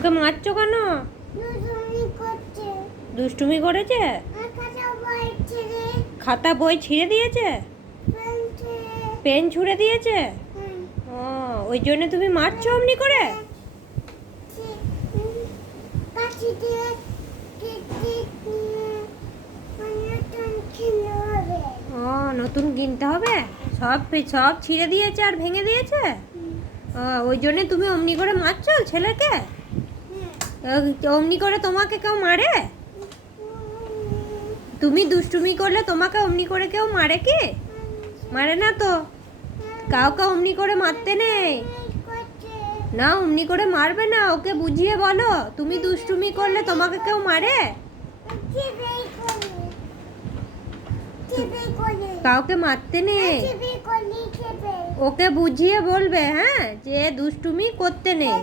ওকে মারছো কেন? দুষ্টুমি করেছে? খাতা বই ছিঁড়ে দিয়েছে? পেন ছুঁড়ে দিয়েছে? ও, ওই জন্য তুমি মারছো অমনি করে? ও, নতুন কিনতে হবে? সব সব ছিঁড়ে দিয়েছে আর ভেঙে দিয়েছে? ও, ওই জন্যে তুমি অমনি করে মারছো ছেলেকে? অমনি করে তোমাকে কেউ মারে? তুমি দুষ্টুমি করলে তোমাকে অমনি করে কেউ মারে কি? মারে না তো। কাউকে অমনি করে মারতে নেই। না, অমনি করে মারবে না, ওকে বুঝিয়ে বলো। তুমি দুষ্টুমি করলে তোমাকে কেউ মারে? কাউকে মারতে নেই। ওকে বুঝিয়ে বলবে, হ্যাঁ, যে দুষ্টুমি করতে নেই।